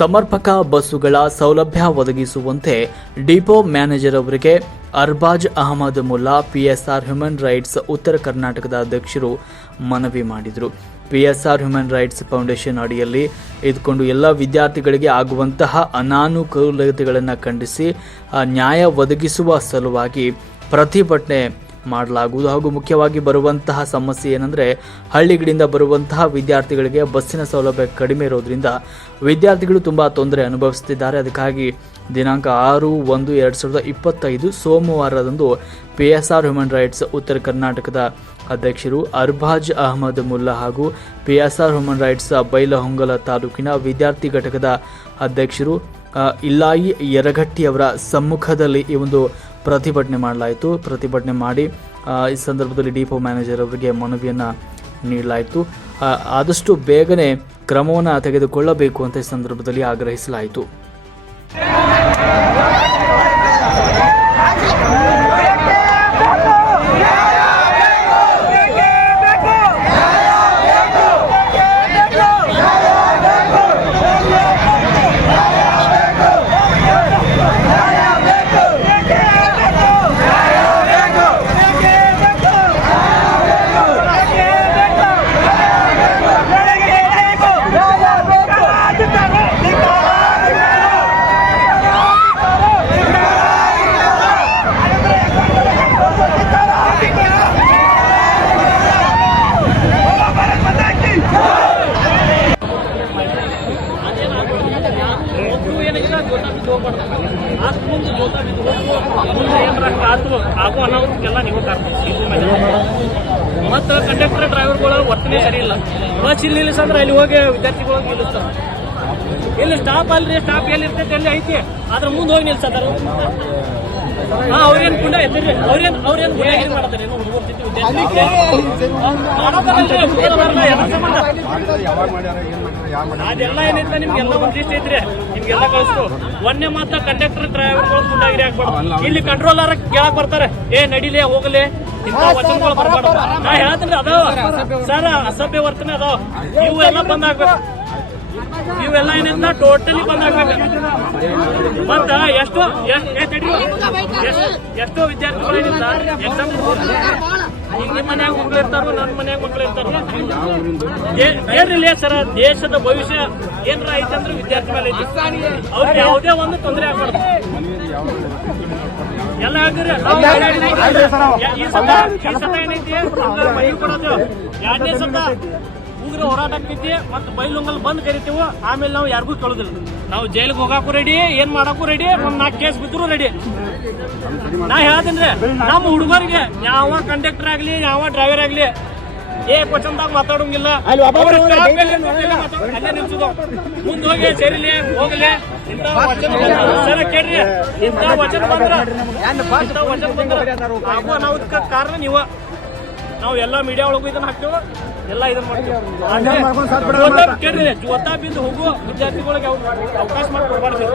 ಸಮರ್ಪಕ ಬಸ್ಸುಗಳ ಸೌಲಭ್ಯ ಒದಗಿಸುವಂತೆ ಡಿಪೋ ಮ್ಯಾನೇಜರ್ ಅವರಿಗೆ Arbaz Ahmad Mulla, PSR human rights ಉತ್ತರ ಕರ್ನಾಟಕದ ಅಧ್ಯಕ್ಷರು ಮನವಿ ಮಾಡಿದರು. ಪಿಎಸ್ಆರ್ ಹ್ಯೂಮನ್ ರೈಟ್ಸ್ ಫೌಂಡೇಶನ್ ಅಡಿಯಲ್ಲಿ ಇದ್ಕೊಂಡು ಎಲ್ಲ ವಿದ್ಯಾರ್ಥಿಗಳಿಗೆ ಆಗುವಂತಹ ಅನಾನುಕೂಲತೆಗಳನ್ನು ಖಂಡಿಸಿ ನ್ಯಾಯ ಒದಗಿಸುವ ಸಲುವಾಗಿ ಪ್ರತಿಭಟನೆ ಮಾಡಲಾಗುವುದು. ಹಾಗೂ ಮುಖ್ಯವಾಗಿ ಬರುವಂತಹ ಸಮಸ್ಯೆ ಏನಂದರೆ ಹಳ್ಳಿಗಳಿಂದ ಬರುವಂತಹ ವಿದ್ಯಾರ್ಥಿಗಳಿಗೆ ಬಸ್ಸಿನ ಸೌಲಭ್ಯ ಕಡಿಮೆ ಇರೋದ್ರಿಂದ ವಿದ್ಯಾರ್ಥಿಗಳು ತುಂಬ ತೊಂದರೆ ಅನುಭವಿಸುತ್ತಿದ್ದಾರೆ ಅದಕ್ಕಾಗಿ ದಿನಾಂಕ ಆರು ಒಂದು ಎರಡು ಸಾವಿರದ ಇಪ್ಪತ್ತೈದು ಸೋಮವಾರದಂದು P S R human rights ಉತ್ತರ ಕರ್ನಾಟಕದ ಅಧ್ಯಕ್ಷರು ಅರ್ಬಾಜ್ ಅಹಮದ್ ಮುಲ್ಲಾ ಹಾಗೂ P S R human rights Bailhongal ತಾಲೂಕಿನ ವಿದ್ಯಾರ್ಥಿ ಘಟಕದ ಅಧ್ಯಕ್ಷರು ಇಲ್ಲಾಯಿ ಯರಘಟ್ಟಿಯವರ ಸಮ್ಮುಖದಲ್ಲಿ ಈ ಒಂದು ಪ್ರತಿಭಟನೆ ಮಾಡಲಾಯಿತು. ಪ್ರತಿಭಟನೆ ಮಾಡಿ ಈ ಸಂದರ್ಭದಲ್ಲಿ ಡಿಪೋ ಮ್ಯಾನೇಜರ್ ಅವರಿಗೆ ಮನವಿಯನ್ನು ನೀಡಲಾಯಿತು. ಆದಷ್ಟು ಬೇಗನೆ ಕ್ರಮವನ್ನು ತೆಗೆದುಕೊಳ್ಳಬೇಕು ಅಂತ ಈ ಸಂದರ್ಭದಲ್ಲಿ ಆಗ್ರಹಿಸಲಾಯಿತು. ಅಷ್ಟು ಮುಂದೆ ಹೋಗು ಮುಂದೆ ಮತ್ತು ಕಂಡಕ್ಟರ್ ಡ್ರೈವರ್ಗಳ ವರ್ತನೆ ಸರಿ ಇಲ್ಲ ಬಸ್ ಇಲ್ಲಿ ನಿಲ್ಲಿಸಂದ್ರೆ ಅಲ್ಲಿ ಹೋಗಿ ವಿದ್ಯಾರ್ಥಿಗಳು ನಿಲ್ಲಿಸ್ತಾರೆ ಇಲ್ಲಿ ಸ್ಟಾಪ್ ಅಲ್ರಿ ಸ್ಟಾಪ್ ಎಲ್ಲಿ ಇರ್ತೈತೆ ಅಲ್ಲಿ ಐತಿ ಅದ್ರ ಮುಂದೆ ಹೋಗಿ ನಿಲ್ಸತ್ತಾರ ಹಾ ಅವ್ರೇನ್ ಗುಂಡ ಎತ್ತಿರಿ ಅವ್ರೇನ್ ಅವ್ರೇನ್ ಗುಂಡಾಗಿರಿ ಮಾಡ್ತಾರೆ ಏನು ಅದೆಲ್ಲ ಏನೈತೆ ನಿಮ್ಗೆಲ್ಲ ಒಂದ್ ಲಿಸ್ಟ್ ಐತ್ರಿ. ನಿಮ್ಗೆಲ್ಲ ಕಳಿಸ್ತು ಒಂದೇ ಮಾತ್ರ ಕಂಡಕ್ಟರ್ ಡ್ರೈವರ್ಗಳು ಗುಂಡಾಗಿರಿ ಹಾಕ್ಬಾರ್ದು ಇಲ್ಲಿ ಕಂಟ್ರೋಲರ್ ಕೇಳಕ್ ಬರ್ತಾರೆ. ಏ ನಡಿಲೆ ಹೋಗಲೆ. ಇಂಥ ವಚನಗಳು ಬರ್ಬಾರ್ದು. ನಾ ಹೇಳ್ತೀನಿ ಅದಾವ ಸರ್ ಅಸಭ್ಯ ವರ್ತನೆ ಅದಾವ ನೀವು ಎಲ್ಲ ಬಂದ್ ಆಗ್ಬೇಕು. ಇವೆಲ್ಲ ಏನಂತ ಟೋಟಲಿ ಬಂದ್ ಆಗ್ಬೇಕು. ಮತ್ತ ಎಷ್ಟು. ಎಷ್ಟ್- ಎಷ್ಟೋ ವಿದ್ಯಾರ್ಥಿಗಳು ಏನಿಲ್ಲ ಎಕ್ಸಾಮ್ ನಿಮ್ಮ ಮನ್ಯಾಗ ಒಬ್ಬರು ಇರ್ತಾರೋ ನನ್ನ ಮನ್ಯಾಗ ಮಕ್ಳು ಇರ್ತಾರೋ ಏ- ಏನ್ರಿಲ್ಲ ಸರ ದೇಶದ ಭವಿಷ್ಯ ಏನ್ರ ಐತೆ ಅಂದ್ರೆ ವಿದ್ಯಾರ್ಥಿ ಮೇಲೆ ಐತಿ. ಅವ್ರಿಗೆ ಯಾವುದೇ ಒಂದು ತೊಂದರೆ ಆಗ್ಬಾರ್ದು. ಎಲ್ಲ ಆಗ್ರಿ ನಾವು ಈ ಸತ ಈ ಸತ ಏನೈತಿ ಮೈ ಮನೆಗೆ ಕೊಡೋದು. ಎರಡನೇ ಸತ ಉಗ್ರ ಹೋರಾಟ ಆಗ್ತೈತಿ ಮತ್ತು ಬೈಲುಂಗಲ್ ಬಂದ್ ಕರಿತೀವಿ. ಆಮೇಲೆ ನಾವು ಯಾರಿಗೂ ಕೇಳೋದಿಲ್ಲ. ನಾವು ಜೈಲಿಗೆ ಹೋಗಾಕು ರೆಡಿ ಏನ್ ಮಾಡಾಕು ರೆಡಿ ಒಂದ್ ನಾಲ್ಕು ಕೇಸ್ ಬಿದ್ರು ರೆಡಿ ನಾ ಹೇಳ್ತೀನಿ ನಮ್ಮ ಹುಡುಗರಿಗೆ ಯಾವ ಕಂಡಕ್ಟರ್ ಆಗ್ಲಿ ಯಾವ ಡ್ರೈವರ್ ಆಗ್ಲಿ ಏ ಕ್ವಶನ್ದಾಗ ಮಾತಾಡೋಂಗಿಲ್ಲ. ಅಲ್ಲೇ ನಿಲ್ಸುದು. ಮುಂದೆ ಹೋಗಿ ಸೇರಿಲಿ ಹೋಗ್ಲಿ. ಇಂಥ ವಚನ ಬಂದ್ರ- ಸರ ಕೇಳ್ರಿ. ಇಂಥ ವಚನ ಬಂದ್ರ ಇಂಥ ವಚನ ಬಂದ್ರ ಆಗುವ ನಾವು ಕಾರಣ ನೀವ. ನಾವು ಎಲ್ಲ ಮೀಡಿಯಾ ಒಳಗೂ ಇದನ್ನ ಹಾಕ್ತೇವೆ. ಎಲ್ಲ ಇದನ್ನ ಮಾಡ್ತೀವಿ. ಕೇಳಿದ್ರೆ ಜೋತಾ ಬಿದ್ದು ಹೋಗುವ ವಿದ್ಯಾರ್ಥಿಗಳಿಗೆ ಅವ್ರು ಅವಕಾಶ ಮಾಡಿ ಕೊಡ್ಬಾರ್ದು